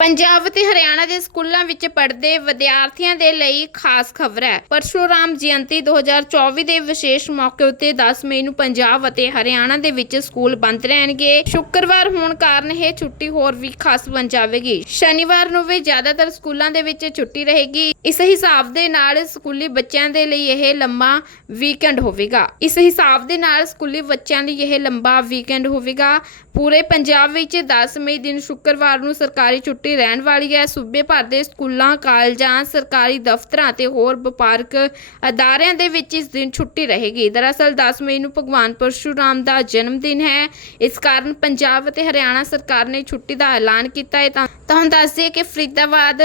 ਪੰਜਾਬ ਤੇ ਹਰਿਆਣਾ ਦੇ ਸਕੂਲਾਂ ਵਿੱਚ ਪੜ੍ਹਦੇ ਵਿਦਿਆਰਥੀਆਂ ਦੇ ਲਈ ਖਾਸ ਖਬਰ ਹੈ। ਪਰਸ਼ੂਰਾਮ ਜਯੰਤੀ 2024 ਦੇ ਵਿਸ਼ੇਸ਼ ਮੌਕੇ ਉੱਤੇ 10 ਮਈ ਨੂੰ ਪੰਜਾਬ ਅਤੇ ਹਰਿਆਣਾ ਦੇ ਵਿੱਚ ਸਕੂਲ ਬੰਦ ਰਹਿਣਗੇ। ਸ਼ੁੱਕਰਵਾਰ ਹੋਣ ਕਾਰਨ ਇਹ ਛੁੱਟੀ ਹੋਰ ਵੀ ਖਾਸ ਬਣ ਜਾਵੇਗੀ। ਸ਼ਨੀਵਾਰ ਨੂੰ ਵੀ ਜ਼ਿਆਦਾਤਰ ਸਕੂਲਾਂ ਦੇ ਵਿੱਚ ਛੁੱਟੀ ਰਹੇਗੀ। ਇਸ ਹਿਸਾਬ ਦੇ ਨਾਲ ਸਕੂਲੀ ਬੱਚਿਆਂ ਦੇ ਲਈ ਇਹ ਲੰਮਾ ਵੀਕਐਂਡ ਹੋਵੇਗਾ। ਇਸ ਹਿਸਾਬ ਦੇ ਨਾਲ ਸਕੂਲੀ ਬੱਚਿਆਂ ਲਈ ਇਹ ਲੰਬਾ ਵੀਕਐਂਡ ਹੋਵੇਗਾ। ਪੂਰੇ ਪੰਜਾਬ ਵਿੱਚ 10 ਮਈ ਦਿਨ ਸ਼ੁੱਕਰਵਾਰ ਨੂੰ ਸਰਕਾਰੀ ਛੁੱਟੀ ਰਹਿਣ ਵਾਲੀ ਹੈ। ਸੂਬੇ ਭਰ ਦੇ ਸਕੂਲਾਂ, ਕਾਲਜਾਂ, ਸਰਕਾਰੀ ਦਫ਼ਤਰਾਂ ਤੇ ਹੋਰ ਵਪਾਰਕ ਅਦਾਰਿਆਂ ਦੇ ਵਿੱਚ ਇਸ ਦਿਨ ਛੁੱਟੀ ਰਹੇਗੀ। ਦਰਅਸਲ 10 ਮਈ ਨੂੰ ਭਗਵਾਨ ਪਰਸ਼ੂਰਾਮ ਦਾ ਜਨਮ ਦਿਨ ਹੈ। ਇਸ ਕਾਰਨ ਪੰਜਾਬ ਅਤੇ ਹਰਿਆਣਾ ਸਰਕਾਰ ਨੇ ਛੁੱਟੀ ਦਾ ਐਲਾਨ ਕੀਤਾ ਹੈ। ਤਾਂ ਤੁਹਾਨੂੰ ਦੱਸ ਦਈਏ ਕਿ ਫਰੀਦਾਬਾਦ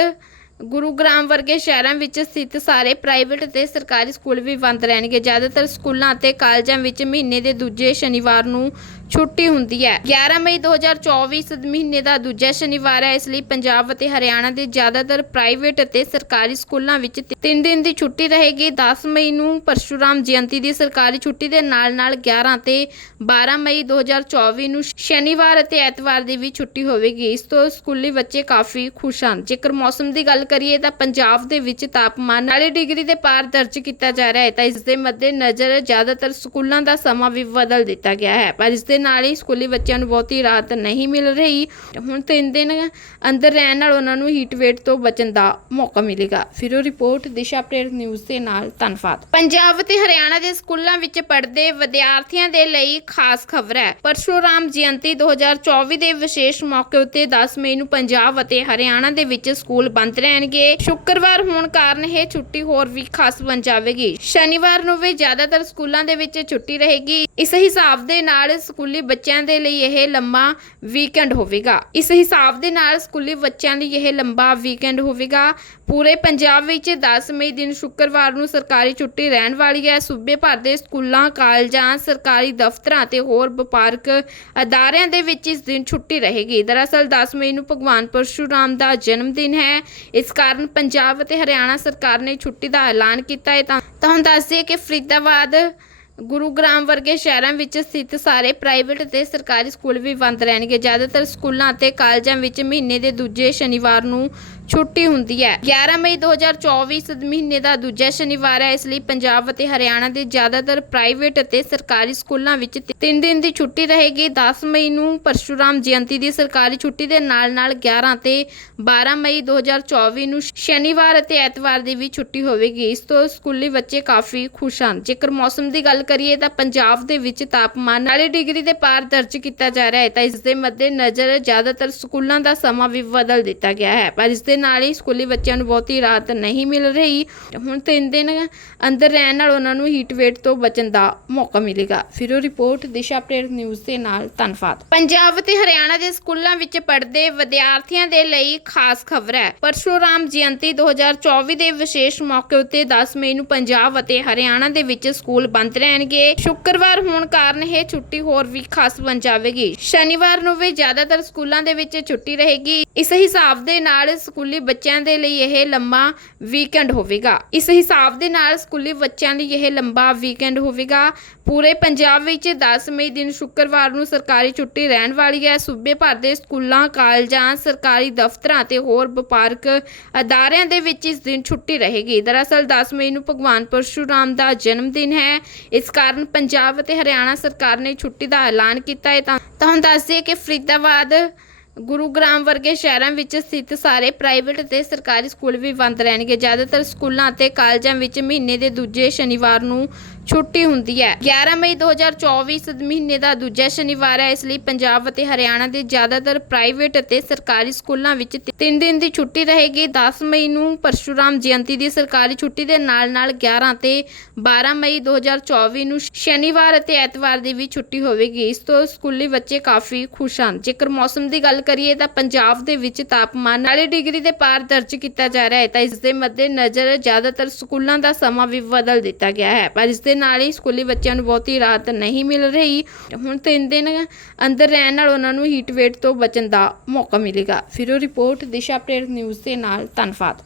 ਗੁਰੂਗ੍ਰਾਮ ਵਰਗੇ ਸ਼ਹਿਰਾਂ ਵਿੱਚ ਸਥਿਤ ਸਾਰੇ ਪ੍ਰਾਈਵੇਟ ਅਤੇ ਸਰਕਾਰੀ ਸਕੂਲ ਵੀ ਬੰਦ ਰਹਿਣਗੇ। ਜ਼ਿਆਦਾਤਰ ਸਕੂਲਾਂ ਅਤੇ ਕਾਲਜਾਂ ਵਿੱਚ ਮਹੀਨੇ ਦੇ ਦੂਜੇ ਸ਼ਨੀਵਾਰ ਨੂੰ ਛੁੱਟੀ ਹੁੰਦੀ ਹੈ। 11 ਮਈ 2024 ਇਸ ਮਹੀਨੇ ਦਾ ਦੂਜਾ ਸ਼ਨੀਵਾਰ ਹੈ। ਇਸ ਲਈ ਪੰਜਾਬ ਅਤੇ ਹਰਿਆਣਾ ਦੇ ਜ਼ਿਆਦਾਤਰ ਪ੍ਰਾਈਵੇਟ ਅਤੇ ਸਰਕਾਰੀ ਸਕੂਲਾਂ ਵਿੱਚ 3 ਦਿਨ ਦੀ ਛੁੱਟੀ ਰਹੇਗੀ। 10 ਮਈ ਨੂੰ ਪਰਸ਼ੂਰਾਮ ਜਯੰਤੀ ਦੀ ਸਰਕਾਰੀ ਛੁੱਟੀ ਦੇ ਨਾਲ-ਨਾਲ 11 ਤੇ 12 ਮਈ 2024 ਨੂੰ ਸ਼ਨੀਵਾਰ ਅਤੇ ਐਤਵਾਰ ਦੀ ਵੀ ਛੁੱਟੀ ਹੋਵੇਗੀ। ਇਸ ਤੋਂ ਸਕੂਲੀ ਬੱਚੇ ਕਾਫੀ ਖੁਸ਼ ਹਨ। ਜੇਕਰ ਮੌਸਮ ਦੀ ਗੱਲ ਕਰੀਏ ਤਾਂ ਪੰਜਾਬ ਦੇ ਵਿੱਚ ਤਾਪਮਾਨ 40 ਡਿਗਰੀ ਦੇ ਪਾਰ ਦਰਜ ਕੀਤਾ ਜਾ ਰਿਹਾ ਹੈ, ਤਾਂ ਇਸ ਦੇ ਮੱਦੇ ਨਜ਼ਰ ਜ਼ਿਆਦਾਤਰ ਸਕੂਲਾਂ ਦਾ ਸਮਾਂ ਵੀ ਬਦਲ ਦਿੱਤਾ ਗਿਆ ਹੈ। ਪਰ ਇਸ ਦੇ ਨਾਲ ਹੀ ਸਕੂਲੀ ਬੱਚਿਆਂ ਨੂੰ ਬਹੁਤੀ ਰਾਹਤ ਨਹੀਂ ਮਿਲ ਰਹੀ। ਹੁਣ ਤਿੰਨ ਦਿਨ ਅੰਦਰ ਰਹਿਣ ਨਾਲ ਉਹਨਾਂ ਨੂੰ ਹੀਟ ਵੇਵ ਤੋਂ ਬਚਣ ਦਾ ਮੌਕਾ ਮਿਲੇਗਾ। ਫਿਰ ਉਹ ਰਿਪੋਰਟ, ਦਿਸ਼ਾ ਅਪਡੇਟ ਨਿਊਜ਼ ਦੇ ਨਾਲ ਧੰਨਵਾਦ। ਪੰਜਾਬ ਤੇ ਹਰਿਆਣਾ ਦੇ ਸਕੂਲਾਂ ਵਿੱਚ ਪੜ੍ਹਦੇ ਵਿਦਿਆਰਥੀਆਂ ਦੇ ਲਈ ਖਾਸ ਖਬਰ ਹੈ। ਪਰਸ਼ੂਰਾਮ ਜਯੰਤੀ 2024 ਦੇ ਵਿਸ਼ੇਸ਼ ਮੌਕੇ ਉੱਤੇ 10 ਮਈ ਨੂੰ ਪੰਜਾਬ ਅਤੇ ਹਰਿਆਣਾ ਦੇ ਵਿੱਚ ਸਕੂਲ ਬੰਦ ਰਹਿਣਗੇ। ਸ਼ੁੱਕਰਵਾਰ ਹੋਣ ਕਾਰਨ ਇਹ ਛੁੱਟੀ ਹੋਰ ਵੀ ਖਾਸ ਬਣ ਜਾਵੇਗੀ। ਸ਼ਨੀਵਾਰ ਨੂੰ ਵੀ ਜ਼ਿਆਦਾਤਰ ਸਕੂਲਾਂ ਦੇ ਵਿੱਚ ਛੁੱਟੀ ਰਹੇਗੀ। ਇਸ ਹਿਸਾਬ ਦੇ ਨਾਲ ਸਕੂਲੀ ਬੱਚਿਆਂ ਦੇ ਲਈ ਇਹ ਲੰਮਾ ਵੀਕਐਂਡ ਹੋਵੇਗਾ। ਇਸ ਹਿਸਾਬ ਦੇ ਨਾਲ ਸਕੂਲੀ ਬੱਚਿਆਂ ਲਈ ਇਹ ਲੰਬਾ ਵੀਕਐਂਡ ਹੋਵੇਗਾ। ਪੂਰੇ ਪੰਜਾਬ ਵਿੱਚ 10 ਮਈ ਦਿਨ ਸ਼ੁੱਕਰਵਾਰ ਨੂੰ ਸਰਕਾਰੀ ਛੁੱਟੀ ਰਹਿਣ ਵਾਲੀ ਹੈ। ਸੂਬੇ ਭਰ ਦੇ ਸਕੂਲਾਂ, ਕਾਲਜਾਂ, ਸਰਕਾਰੀ ਦਫ਼ਤਰਾਂ ਤੇ ਹੋਰ ਵਪਾਰਕ ਅਦਾਰਿਆਂ ਦੇ ਵਿੱਚ ਇਸ ਦਿਨ ਛੁੱਟੀ ਰਹੇਗੀ। ਦਰਅਸਲ 10 ਮਈ ਨੂੰ ਭਗਵਾਨ ਪਰਸ਼ੂਰਾਮ ਦਾ ਜਨਮ ਦਿਨ ਹੈ। ਇਸ ਕਾਰਨ ਪੰਜਾਬ ਅਤੇ ਹਰਿਆਣਾ ਸਰਕਾਰ ਨੇ ਛੁੱਟੀ ਦਾ ਐਲਾਨ ਕੀਤਾ ਹੈ। ਤਾਂ ਤੁਹਾਨੂੰ ਦੱਸ ਕਿ ਫਰੀਦਾਬਾਦ ਗੁਰੂਗ੍ਰਾਮ ਵਰਗੇ ਸ਼ਹਿਰਾਂ ਵਿੱਚ ਸਥਿਤ ਸਾਰੇ ਪ੍ਰਾਈਵੇਟ ਅਤੇ ਸਰਕਾਰੀ ਸਕੂਲ ਵੀ ਬੰਦ ਰਹਿਣਗੇ। ਜ਼ਿਆਦਾਤਰ ਸਕੂਲਾਂ ਅਤੇ ਕਾਲਜਾਂ ਵਿੱਚ ਮਹੀਨੇ ਦੇ ਦੂਜੇ ਸ਼ਨੀਵਾਰ ਨੂੰ ਛੁੱਟੀ ਹੁੰਦੀ ਹੈ। 11 ਮਈ 2024 ਇਸ ਮਹੀਨੇ ਦਾ ਦੂਜਾ ਸ਼ਨੀਵਾਰ ਹੈ। ਇਸ ਲਈ ਪੰਜਾਬ ਅਤੇ ਹਰਿਆਣਾ ਦੇ ਜ਼ਿਆਦਾਤਰ ਪ੍ਰਾਈਵੇਟ ਅਤੇ ਸਰਕਾਰੀ ਸਕੂਲਾਂ ਵਿੱਚ 3 ਦਿਨ ਦੀ ਛੁੱਟੀ ਰਹੇਗੀ। 10 ਮਈ ਨੂੰ ਪਰਸ਼ੂਰਾਮ ਜਯੰਤੀ ਦੀ ਸਰਕਾਰੀ ਛੁੱਟੀ ਦੇ ਨਾਲ-ਨਾਲ 11 ਤੇ 12 ਮਈ 2024 ਨੂੰ ਸ਼ਨੀਵਾਰ ਅਤੇ ਐਤਵਾਰ ਦੀ ਵੀ ਛੁੱਟੀ ਹੋਵੇਗੀ। ਇਸ ਤੋਂ ਸਕੂਲੀ ਬੱਚੇ ਕਾਫੀ ਖੁਸ਼ ਹਨ। ਜੇਕਰ ਮੌਸਮ ਦੀ ਗੱਲ ਕਰੀਏ ਤਾਂ ਪੰਜਾਬ ਦੇ ਵਿੱਚ ਤਾਪਮਾਨ 40 ਡਿਗਰੀ ਦੇ ਪਾਰ ਦਰਜ ਕੀਤਾ ਜਾ ਰਿਹਾ ਹੈ ਤਾਂ ਇਸ ਦੇ ਮੱਦੇ ਨਜ਼ਰ ਜ਼ਿਆਦਾਤਰ ਸਕੂਲਾਂ ਦਾ ਸਮਾਂ ਵੀ ਬਦਲ ਦਿੱਤਾ ਗਿਆ ਹੈ। ਪਰ ਇਸ ਦੇ ਨਾਲ ਹੀ ਸਕੂਲੀ ਬੱਚਿਆਂ ਨੂੰ ਬਹੁਤੀ ਰਾਹਤ ਨਹੀਂ ਮਿਲ ਰਹੀ। ਹੁਣ ਤਿੰਨ ਦਿਨ ਅੰਦਰ ਰਹਿਣ ਨਾਲ ਉਹਨਾਂ ਨੂੰ ਹੀਟ ਵੇਵ ਤੋਂ ਬਚਣ ਦਾ ਮੌਕਾ ਮਿਲੇਗਾ। ਫਿਰ ਰਿਪੋਰਟ ਦਿਸ਼ਾ ਅਪਡੇਟ ਨਿਊਜ਼ ਦੇ ਨਾਲ। ਧੰਨਵਾਦ। ਪੰਜਾਬ ਤੇ ਹਰਿਆਣਾ ਦੇ ਸਕੂਲਾਂ ਵਿੱਚ ਪੜ੍ਹਦੇ ਵਿਦਿਆਰਥੀਆਂ ਦੇ ਲਈ ਖਾਸ ਖਬਰ ਹੈ। ਪਰਸ਼ੂਰਾਮ ਜਯੰਤੀ 2024 ਦੇ ਵਿਸ਼ੇਸ਼ ਮੌਕੇ ਉੱਤੇ 10 ਮਈ ਨੂੰ ਪੰਜਾਬ ਅਤੇ ਹਰਿਆਣਾ ਦੇ ਵਿੱਚ ਸਕੂਲ ਬੰਦ ਰਹਿਣਗੇ। ਸ਼ੁੱਕਰਵਾਰ ਹੋਣ ਕਾਰਨ ਇਹ ਛੁੱਟੀ ਹੋਰ ਵੀ ਖਾਸ ਬਣ ਜਾਵੇਗੀ। ਸ਼ਨੀਵਾਰ ਨੂੰ ਵੀ ਜ਼ਿਆਦਾਤਰ ਸਕੂਲਾਂ ਦੇ ਵਿੱਚ ਛੁੱਟੀ ਰਹੇਗੀ। ਇਸ ਹਿਸਾਬ ਦੇ ਨਾਲ ਸਕੂਲੀ ਬੱਚਿਆਂ ਦੇ ਲਈ ਇਹ ਲੰਮਾ ਵੀਕਐਂਡ ਹੋਵੇਗਾ। ਇਸ ਹਿਸਾਬ ਦੇ ਨਾਲ ਸਕੂਲੀ ਬੱਚਿਆਂ ਲਈ ਇਹ ਲੰਬਾ ਵੀਕਐਂਡ ਹੋਵੇਗਾ। ਪੂਰੇ ਪੰਜਾਬ ਵਿੱਚ 10 ਮਈ ਦਿਨ ਸ਼ੁੱਕਰਵਾਰ ਨੂੰ ਸਰਕਾਰੀ ਛੁੱਟੀ ਰਹਿਣ ਵਾਲੀ ਹੈ। ਸੂਬੇ ਭਰ ਦੇ ਸਕੂਲਾਂ, ਕਾਲਜਾਂ, ਸਰਕਾਰੀ ਦਫ਼ਤਰਾਂ ਤੇ ਹੋਰ ਵਪਾਰਕ ਅਦਾਰਿਆਂ ਦੇ ਵਿੱਚ ਇਸ ਦਿਨ ਛੁੱਟੀ ਰਹੇਗੀ। ਦਰਅਸਲ 10 ਮਈ ਨੂੰ ਭਗਵਾਨ ਪਰਸ਼ੂਰਾਮ ਦਾ ਜਨਮ ਦਿਨ ਹੈ। ਇਸ ਕਾਰਨ ਪੰਜਾਬ ਅਤੇ ਹਰਿਆਣਾ ਸਰਕਾਰ ਨੇ ਛੁੱਟੀ ਦਾ ਐਲਾਨ ਕੀਤਾ ਹੈ। ਤਾਂ ਤੁਹਾਨੂੰ ਦੱਸ ਦਈਏ ਕਿ ਫਰੀਦਾਬਾਦ ਗੁਰੂਗ੍ਰਾਮ ਵਰਗੇ ਸ਼ਹਿਰਾਂ ਵਿੱਚ ਸਥਿਤ ਸਾਰੇ ਪ੍ਰਾਈਵੇਟ ਅਤੇ ਸਰਕਾਰੀ ਸਕੂਲ ਵੀ ਬੰਦ ਰਹਿਣਗੇ। ਜ਼ਿਆਦਾਤਰ ਸਕੂਲਾਂ ਅਤੇ ਕਾਲਜਾਂ ਵਿੱਚ ਮਹੀਨੇ ਦੇ ਦੂਜੇ ਸ਼ਨੀਵਾਰ ਨੂੰ ਛੁੱਟੀ ਹੁੰਦੀ ਹੈ। 11 ਮਈ 2024 ਇਸ ਮਹੀਨੇ ਦਾ ਦੂਜਾ ਸ਼ਨੀਵਾਰ ਹੈ। ਇਸ ਲਈ ਪੰਜਾਬ ਅਤੇ ਹਰਿਆਣਾ ਦੇ ਜ਼ਿਆਦਾਤਰ ਪ੍ਰਾਈਵੇਟ ਅਤੇ ਸਰਕਾਰੀ ਸਕੂਲਾਂ ਵਿੱਚ 3 ਦਿਨ ਦੀ ਛੁੱਟੀ ਰਹੇਗੀ। 10 ਮਈ ਨੂੰ ਪਰਸ਼ੂਰਾਮ ਜਯੰਤੀ ਦੀ ਸਰਕਾਰੀ ਛੁੱਟੀ ਦੇ ਨਾਲ-ਨਾਲ 11 ਤੇ 12 ਮਈ 2024 ਨੂੰ ਸ਼ਨੀਵਾਰ ਅਤੇ ਐਤਵਾਰ ਦੀ ਵੀ ਛੁੱਟੀ ਹੋਵੇਗੀ। ਇਸ ਤੋਂ ਸਕੂਲੀ ਬੱਚੇ ਕਾਫੀ ਖੁਸ਼ ਹਨ। ਜੇਕਰ ਮੌਸਮ ਦੀ ਗੱਲ ਕਰੀਏ ਤਾਂ ਪੰਜਾਬ ਦੇ ਵਿੱਚ ਤਾਪਮਾਨ 40 ਡਿਗਰੀ ਦੇ ਪਾਰ ਦਰਜ ਕੀਤਾ ਜਾ ਰਿਹਾ ਹੈ ਤਾਂ ਇਸ ਦੇ ਮੱਦੇ ਨਜ਼ਰ ਜ਼ਿਆਦਾਤਰ ਸਕੂਲਾਂ ਦਾ ਸਮਾਂ ਵੀ ਬਦਲ ਦਿੱਤਾ ਗਿਆ ਹੈ। ਪਰ ਇਸ ਦੇ ਨਾਲ ਹੀ ਸਕੂਲੀ ਬੱਚਿਆਂ ਨੂੰ ਬਹੁਤੀ ਰਾਹਤ ਨਹੀਂ ਮਿਲ ਰਹੀ। ਹੁਣ ਤਿੰਨ ਦਿਨ ਅੰਦਰ ਰਹਿਣ ਨਾਲ ਉਹਨਾਂ ਨੂੰ ਹੀਟ ਵੇਵ ਤੋਂ ਬਚਣ ਦਾ ਮੌਕਾ ਮਿਲੇਗਾ। ਫਿਰੋ ਰਿਪੋਰਟ ਦਿਸ਼ਾ ਅਪਡੇਟ ਨਿਊਜ਼ ਦੇ ਨਾਲ। ਧੰਨਵਾਦ।